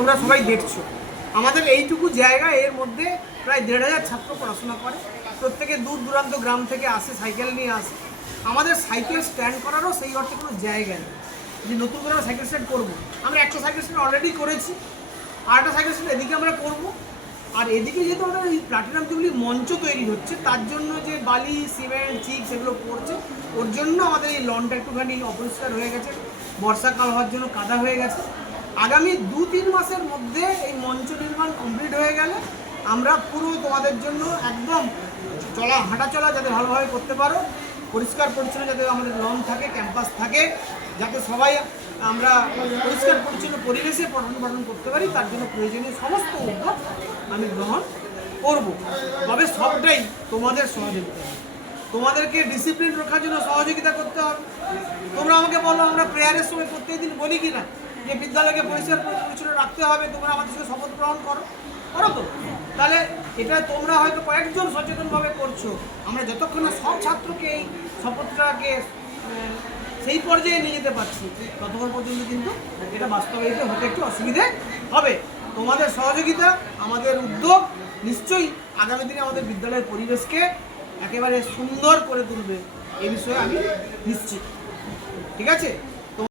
তোমরা সবাই দেখছ। আমাদের এইটুকু জায়গা, এর মধ্যে প্রায় দেড় হাজার ছাত্র পড়াশোনা করে। প্রত্যেকে দূর দূরান্ত গ্রাম থেকে আসে, সাইকেল নিয়ে আসে। আমাদের সাইকেল স্ট্যান্ড করারও সেই অর্থে কোনো জায়গা নেই। যে নতুন করে সাইকেল স্ট্যান্ড করব। আমরা একটা সাইকেল স্ট্যান্ড অলরেডি করেছি। আর একটা সাইকেল স্ট্যান্ড এদিকে আমরা করব। আর এদিকে যেহেতু আমাদের এই প্লাটিনাম জুবলি মঞ্চ তৈরি হচ্ছে, তার জন্য যে বালি, সিমেন্ট, চিপস এগুলো পড়ছে, ওর জন্য আমাদের এই লনটা একটুখানি অপরিষ্কার হয়ে গেছে। বর্ষাকাল হওয়ার জন্য কাদা হয়ে গেছে। আগামী দু তিন মাসের মধ্যে এই মঞ্চ নির্মাণ কমপ্লিট হয়ে গেলে আমরা পুরো তোমাদের জন্য একদম চলা হাঁটা চলা যাতে ভালোভাবে করতে পারো, পরিষ্কার পরিচ্ছন্ন যাতে আমাদের লন থাকে ক্যাম্পাস থাকে, যাতে সবাই আমরা পরিষ্কার পরিচ্ছন্ন পরিবেশে পঠন পাঠন করতে পারি, তার জন্য প্রয়োজনীয় সমস্ত উদ্যোগ আমি গ্রহণ করব। তবে সবটাই তোমাদের সহযোগিতা। তোমাদেরকে ডিসিপ্লিন রক্ষার জন্য সহযোগিতা করতে হবে। তোমরা আমাকে বলো, আমরা প্রেয়ারের সময় প্রত্যেক দিন বলি কি না যে বিদ্যালয়কে পরিষ্কার পরিচ্ছন্ন রাখতে হবে, তোমরা আমাদের সাথে শপথ গ্রহণ করো। করো তো? তাহলে এটা তোমরা হয়তো কয়েকজন সচেতনভাবে করছ। আমরা যতক্ষণ না সব ছাত্রকে এই শপথটাকে সেই পর্যায়ে নিয়ে যেতে পারছি, ততক্ষণ পর্যন্ত কিন্তু এটা বাস্তবায়িত হতে একটু অসুবিধে হবে। তোমাদের সহযোগিতা, আমাদের উদ্যোগ, নিশ্চয়ই আগামী দিনে আমাদের বিদ্যালয়ের পরিবেশকে একেবারে সুন্দর করে তুলবে। এ বিষয়ে আমি নিশ্চিত। ঠিক আছে?